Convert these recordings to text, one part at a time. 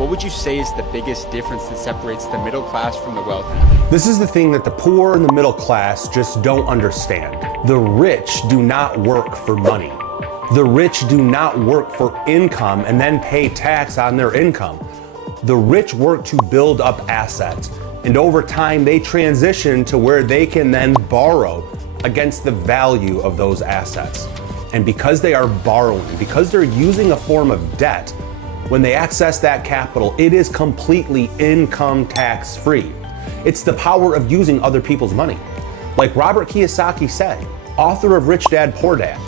what would you say is the biggest difference that separates the middle class from the wealthy? This is the thing that the poor and the middle class just don't understand. The rich do not work for money. The rich do not work for income and then pay tax on their income. The rich work to build up assets, and over time they transition to where they can then borrow against the value of those assets. And because they are borrowing, because they're using a form of debt, when they access that capital, it is completely income tax free. It's the power of using other people's money. Like Robert Kiyosaki said, author of Rich Dad, Poor Dad,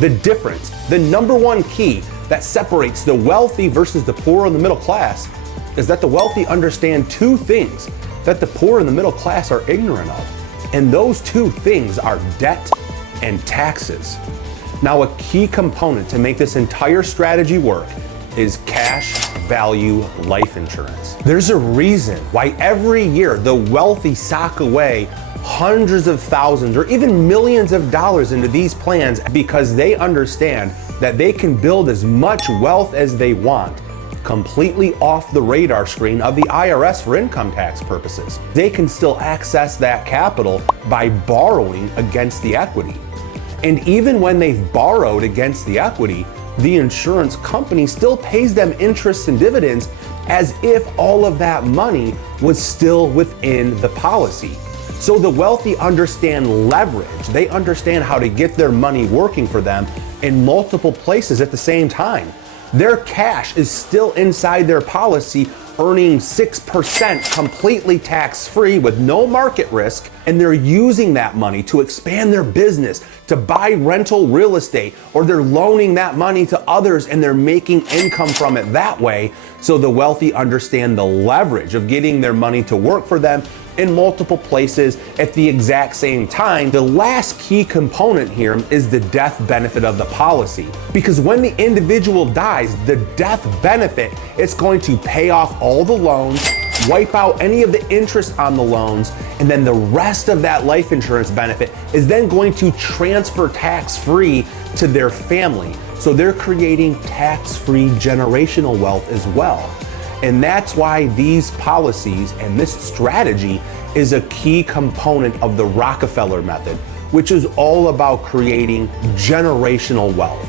the difference, the number one key that separates the wealthy versus the poor and the middle class is that the wealthy understand two things that the poor and the middle class are ignorant of. And those two things are debt and taxes. Now, a key component to make this entire strategy work is cash value life insurance. There's a reason why every year the wealthy sock away hundreds of thousands or even millions of dollars into these plans, because they understand that they can build as much wealth as they want completely off the radar screen of the IRS for income tax purposes. They can still access that capital by borrowing against the equity. And even when they've borrowed against the equity, the insurance company still pays them interest and dividends as if all of that money was still within the policy. So the wealthy understand leverage. They understand how to get their money working for them in multiple places at the same time. Their cash is still inside their policy, earning 6% completely tax-free with no market risk, and they're using that money to expand their business, to buy rental real estate, or they're loaning that money to others and they're making income from it that way. So the wealthy understand the leverage of getting their money to work for them in multiple places at the exact same time. The last key component here is the death benefit of the policy. Because when the individual dies, the death benefit is going to pay off all the loans, wipe out any of the interest on the loans, and then the rest of that life insurance benefit is then going to transfer tax-free to their family. So they're creating tax-free generational wealth as well. And that's why these policies and this strategy is a key component of the Rockefeller method, which is all about creating generational wealth.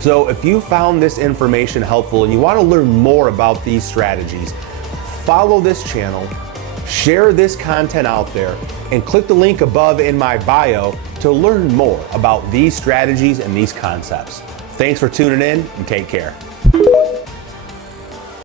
So if you found this information helpful and you want to learn more about these strategies, follow this channel, share this content out there, and click the link above in my bio to learn more about these strategies and these concepts. Thanks for tuning in, and take care.